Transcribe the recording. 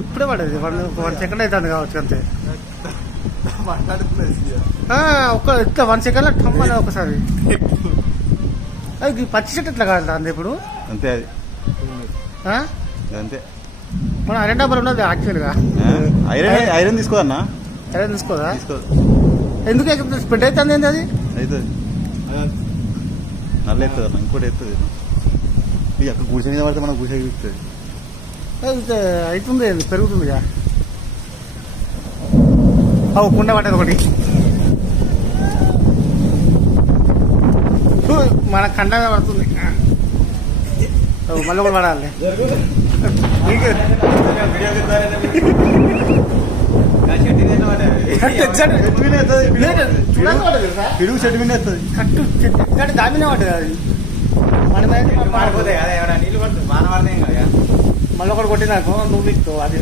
ఇప్పుడే పడేది 1 సెకండ్ అవుతుంది కావచ్చు అంతే. ఒక్క ఇట్లా 1 సెకండ్ టమ్మని ఒకసారి. అది పచ్చి చెట్టు ఎట్లా కాదు అంది ఇప్పుడు అంతే. అది అంతే. మన ఐరన్ డబ్బర్ ఉన్నది యాక్చువల్గా. ఐరన్ తీసుకోదన్నా. ఐరన్ తీసుకోదా? ఎందుకు స్ప్రెడ్ అవుతుంది ఏంటి? అది అవుతుంది. నల్ల ఎత్తుంది అన్న, ఇంకోటి ఎత్తుంది. అక్కడ గుడిసె మీద పడితే మనకు గుడిసె ఇస్తుంది. అవుతుంది, పెరుగుతుంది. కుండ పడ్డది ఒకటి. మన కండ పడుతుంది. మళ్ళీ కూడా పడాలి. పిడుగు చెట్టు మీద వస్తుంది. కట్టు చెట్టు దామినే పడ్డది. అది మళ్ళీ ఒకటి కొట్టినాకు నువ్వు ఇస్తావు. అది